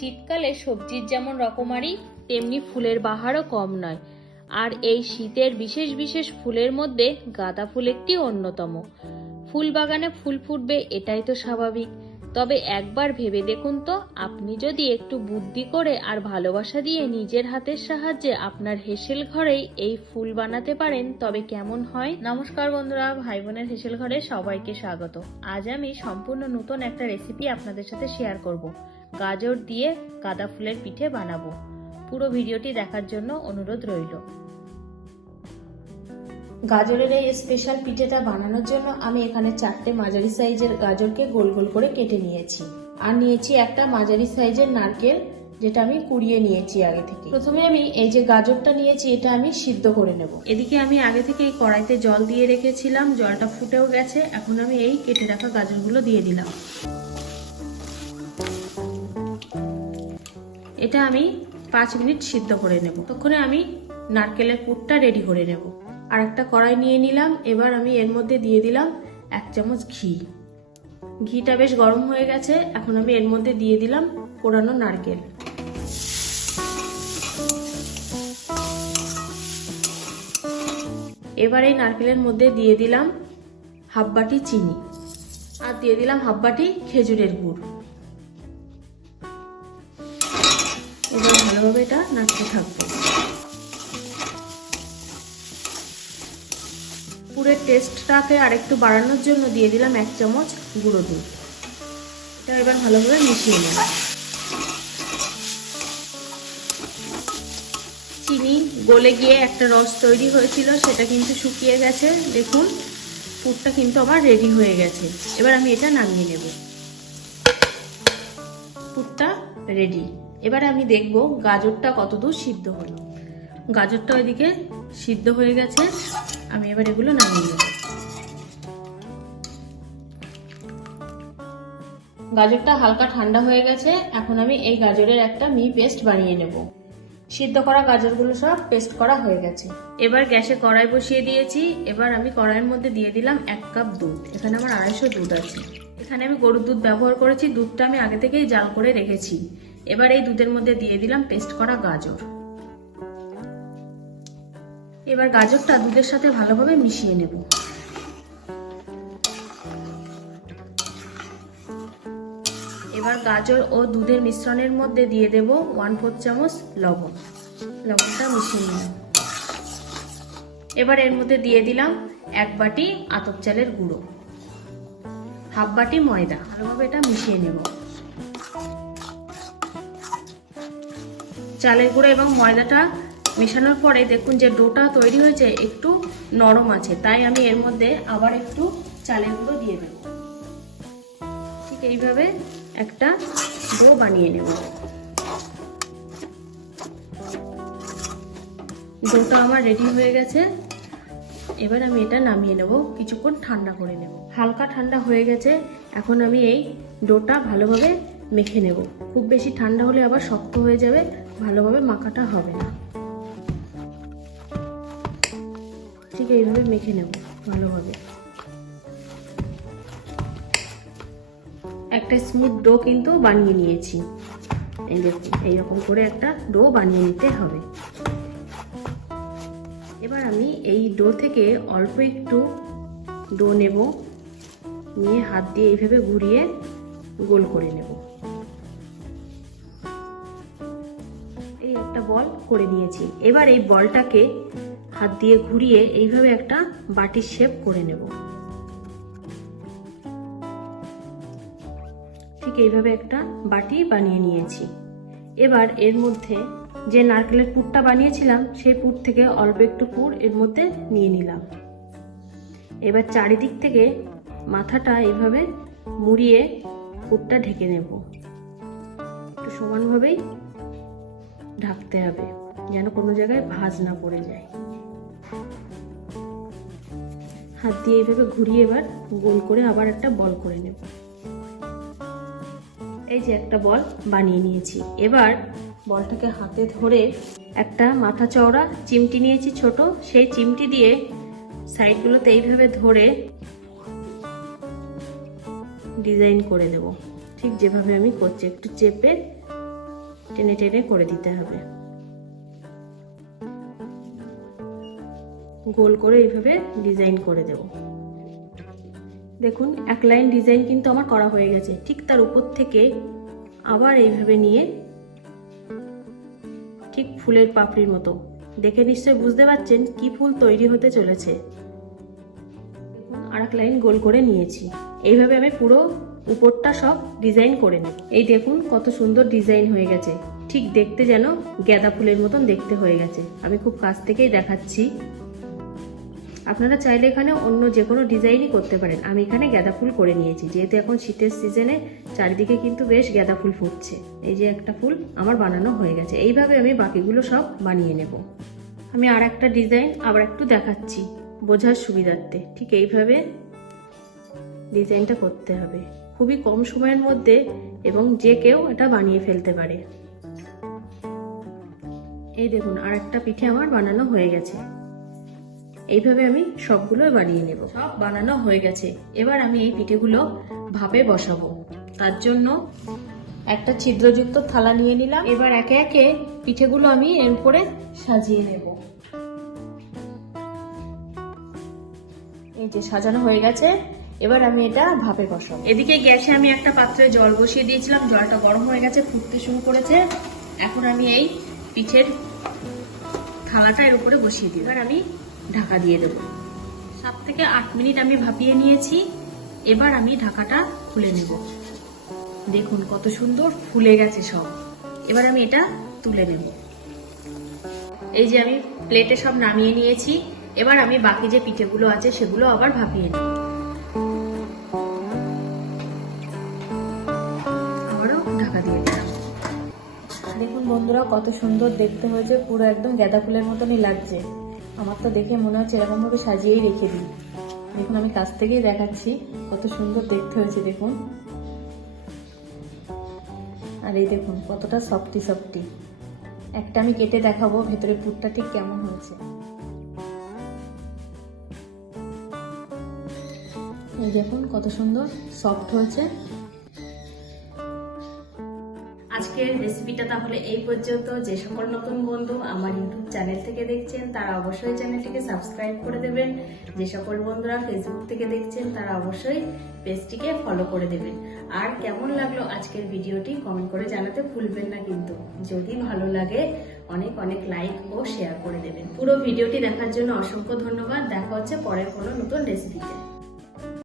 শীতকালে সবজির যেমন রকমারি তেমনি ফুলের বাহারও কম নয়। আর এই শীতের বিশেষ বিশেষ ফুলের মধ্যে গাঁদা ফুল একটি অন্যতম। ফুল বাগানে ফুল ফুটবে এটাই তো স্বাভাবিক, তবে একবার ভেবে দেখুন তো, আপনি যদি একটু বুদ্ধি করে আর ভালোবাসা দিয়ে নিজের হাতের সাহায্যে আপনার হেসেল ঘরেই এই ফুল বানাতে পারেন তবে কেমন হয়। নমস্কার বন্ধুরা, ভাই বোনের হেসেল ঘরে সবাইকে স্বাগত। আজ আমি সম্পূর্ণ নতুন একটা রেসিপি আপনাদের সাথে শেয়ার করব। গাজর দিয়ে গাঁদা ফুলের পিঠে বানাবো। পুরো ভিডিওটি দেখার জন্য অনুরোধ রইল। গাজরের এই স্পেশাল পিঠেটা বানানোর জন্য আমি এখানে 4টে মাঝারি সাইজের গাজরকে গোল গোল করে কেটে নিয়েছি। আর নিয়েছি একটা মাঝারি সাইজের নারকেল, যেটা আমি কুড়িয়ে নিয়েছি আগে থেকে। প্রথমে আমি এই যে গাজরটা নিয়েছি এটা আমি সিদ্ধ করে নেব। এদিকে আমি আগে থেকে এই কড়াইতে জল দিয়ে রেখেছিলাম, জলটা ফুটেও গেছে। এখন আমি এই কেটে রাখা গাজরগুলো দিয়ে দিলাম। এটা আমি 5 মিনিট সিদ্ধ করে নেব। ততক্ষণে আমি নারকেলের পুরটা রেডি করে নেব। আর একটা কড়াই নিয়ে নিলাম। এবার আমি এর মধ্যে দিয়ে দিলাম 1 চামচ ঘি। ঘিটা বেশ গরম হয়ে গেছে। এখন আমি এর মধ্যে দিয়ে দিলাম কোরানো নারকেল। এবার এই নারকেলের মধ্যে দিয়ে দিলাম হাফ বাটি চিনি আর দিয়ে দিলাম হাফ বাটি খেজুরের গুড়। এবার ভালোভাবে এটা নাড়তে থাকবো। পুরের টেস্টটাকে আরেকটু বাড়ানোর জন্য দিয়ে দিলাম 1 চামচ গুঁড়ো দুধ। এটা এবার ভালোভাবে মিশিয়ে নেব। চিনি গলে গিয়ে একটা রস তৈরি হয়েছিল, সেটা কিন্তু শুকিয়ে গেছে। দেখুন পুরটা কিন্তু আমার রেডি হয়ে গেছে। এবার আমি এটা নামিয়ে নেব। পুরটা রেডি। এবার আমি দেখব গাজরটা কতদূর সিদ্ধ হলো। গাজরটা ওইদিকে সিদ্ধ হয়ে গেছে। আমি এবার এগুলো নামিয়ে নেব। গাজরটা হালকা ঠান্ডা হয়ে গেছে। এখন আমি এই গাজরের একটা মিহি পেস্ট বানিয়ে নেব। সিদ্ধ করা গাজরগুলো সব পেস্ট করা হয়ে গেছে। এবার গ্যাসে কড়াই বসিয়ে দিয়েছি। এবার আমি কড়াইয়ের মধ্যে দিয়ে দিলাম 1 কাপ দুধ। এখানে আমার 250 দুধ আছে। এখানে আমি গরুর দুধ ব্যবহার করেছি। দুধটা আমি আগে থেকেই জাল করে রেখেছি। এবার এই দুধের মধ্যে দিয়ে দিলাম পেস্ট করা গাজর। এবার গাজরটা দুধের সাথে ভালোভাবে মিশিয়ে নেব। এবার গাজর ও দুধের মিশ্রণের মধ্যে দিয়ে দেব 1/4 চামচ লবণ। লবণটা মিশিয়ে নিলাম। এবার এর মধ্যে দিয়ে দিলাম 1 বাটি আতপ চালের গুঁড়ো, হাফ বাটি ময়দা। ভালোভাবে এটা মিশিয়ে নেব। চালের গুঁড়ো এবং ময়দাটা মেশানোর পরে দেখুন যে ডোটা তৈরি হয়েছে একটু নরম আছে, তাই আমি এর মধ্যে আবার একটু চালের গুঁড়ো দিয়ে দেব। ঠিক এইভাবে একটা ডো বানিয়ে নেব। ডোটা আমার রেডি হয়ে গেছে। এবার আমি এটা নামিয়ে নেব, কিছুক্ষণ ঠান্ডা করে নেব। হালকা ঠান্ডা হয়ে গেছে। এখন আমি এই ডোটা ভালোভাবে মেখে নেব। খুব বেশি ঠান্ডা হলে আবার শক্ত হয়ে যাবে, ভালোভাবে মাখাটা হবে না। ঠিক এইভাবে মেখে নেব ভালোভাবে। একটা স্মুথ ডো কিন্তু বানিয়ে নিয়েছি। এই দেখুন এইরকম করে একটা ডো বানিয়ে নিতে হবে। এবার আমি এই ডো থেকে অল্প একটু ডো নেব, নিয়ে হাত দিয়ে এইভাবে ঘুরিয়ে গোল করে নেব। এই একটা বল করে নিয়েছি। এবার এই বলটাকে হাত দিয়ে ঘুরিয়ে এইভাবে একটা বাটির শেপ করে নেব। ঠিক এইভাবে একটা বাটি বানিয়ে নিয়েছি। এবার এর মধ্যে যে নারকেলের পুরটা বানিয়েছিলাম সেই পুর থেকে অল্প একটু পুর এর মধ্যে নিয়ে নিলাম। এবার চারিদিক থেকে মাথাটা এইভাবে মুড়িয়ে পুরটা ঢেকে নেব। একটু সমানভাবেই ঢাকতে হবে, যেন কোনো জায়গায় ভাঁজ না পড়ে যায়। হাত দিয়ে এইভাবে ঘুরিয়ে এবার গোল করে আবার একটা বল করে নেব। এই যে একটা বল বানিয়ে নিয়েছি। এবার বলটাকে হাতে ধরে একটা মাথা চওড়া চিমটি নিয়েছি ছোট, সেই চিমটি দিয়ে সাইডগুলোতে এইভাবে ধরে ডিজাইন করে দেব। ঠিক যেভাবে আমি করছি, একটু চেপে টেনে টেনে করে দিতে হবে। গোল করে এইভাবে ডিজাইন করে দেব। দেখুন এক লাইন ডিজাইন কিন্তু আমার করা হয়ে গেছে। ঠিক তার উপর থেকে আবার এইভাবে নিয়ে ঠিক ফুলের পাপড়ির মতো, দেখে নিশ্চয় বুঝতে পারছেন কি ফুল তৈরি হতে চলেছে। আর এক লাইন গোল করে নিয়েছি। এইভাবে আমি পুরো উপরটা সব ডিজাইন করে নেব। এই দেখুন কত সুন্দর ডিজাইন হয়ে গেছে, ঠিক দেখতে যেন গাঁদা ফুলের মতন দেখতে হয়ে গেছে। আমি খুব কাছ থেকেই দেখাচ্ছি। আপনারা চাইলে এখানে অন্য যে কোনো ডিজাইনই করতে পারেন। আমি এখানে গাঁদা ফুল করে নিয়েছি, যেহেতু এখন শীতের সিজনে চারিদিকে কিন্তু বেশ গাঁদা ফুল ফুটছে। এই যে একটা ফুল আমার বানানো হয়ে গেছে। এইভাবে আমি বাকিগুলো সব বানিয়ে নেব। আমি আর একটা ডিজাইন আবার একটু দেখাচ্ছি বোঝার সুবিধার্থে। ঠিক এইভাবে ডিজাইনটা করতে হবে, খুবই কম সময়ের মধ্যে, এবং যে কেউ এটা বানিয়ে ফেলতে পারে। এই দেখুন আর একটা পিঠে আমার বানানো হয়ে গেছে। এইভাবে আমি সবগুলো বানিয়ে নেব। সব বানানো হয়ে গেছে। এবার আমি এই পিঠেগুলো ভাপে বসাবো। তার জন্য একটা ছিদ্রযুক্ত থালা নিয়ে নিলাম। এবার একে একে পিঠেগুলো আমি এর উপরে সাজিয়ে নেব। এই যে সাজানো হয়ে গেছে। এবার আমি এটা ভাপে বসাবো। এদিকে গ্যাসে আমি একটা পাত্রে জল বসিয়ে দিয়েছিলাম। জলটা গরম হয়ে গেছে, ফুটতে শুরু করেছে। এখন আমি এই পিঠের থালাটা এর উপরে বসিয়ে দিই। এবার আমি ঢাকা দিয়ে দেব। 7 থেকে 8 মিনিট আমি ভাপিয়ে নিয়েছি। এবার আমি ঢাকাটা খুলে নেব। দেখুন কত সুন্দর ফুলে গেছে সব। এবার আমি এটা তুলে নেব। এই যে আমি প্লেটে সব নামিয়ে নিয়েছি। এবার আমি বাকি যে পিঠেগুলো আছে সেগুলো আবার ভাপিয়ে নেব। আবারও ঢাকা দিয়ে দিলাম। দেখুন বন্ধুরা কত সুন্দর দেখতে হয়েছে, পুরো একদম গাঁদা ফুলের মতনই লাগছে। আমার তো দেখে মনে হচ্ছে এরকম ভাবে সাজিয়েই রেখে দিই। দেখুন আমি কাছ থেকেই দেখাচ্ছি কত সুন্দর দেখতে হয়েছে দেখুন। আর এই দেখুন কতটা সফটি সফটি। একটা আমি কেটে দেখাবো ভেতরে পুরটা ঠিক কেমন হয়েছে। এই দেখুন কত সুন্দর সফট হয়েছে। আজকের রেসিপিটা তাহলে এই পর্যন্ত। যে সকল নতুন বন্ধু আমার ইউটিউব চ্যানেল থেকে দেখছেন তারা অবশ্যই চ্যানেলটিকে সাবস্ক্রাইব করে দেবেন। যে সকল বন্ধুরা ফেসবুক থেকে দেখছেন তারা অবশ্যই পেজটিকে ফলো করে দেবেন। আর কেমন লাগলো আজকের ভিডিওটি কমেন্ট করে জানাতে ভুলবেন না কিন্তু। যদি ভালো লাগে অনেক অনেক লাইক ও শেয়ার করে দেবেন। পুরো ভিডিওটি দেখার জন্য অসংখ্য ধন্যবাদ। দেখা হচ্ছে পরের কোনো নতুন রেসিপিতে।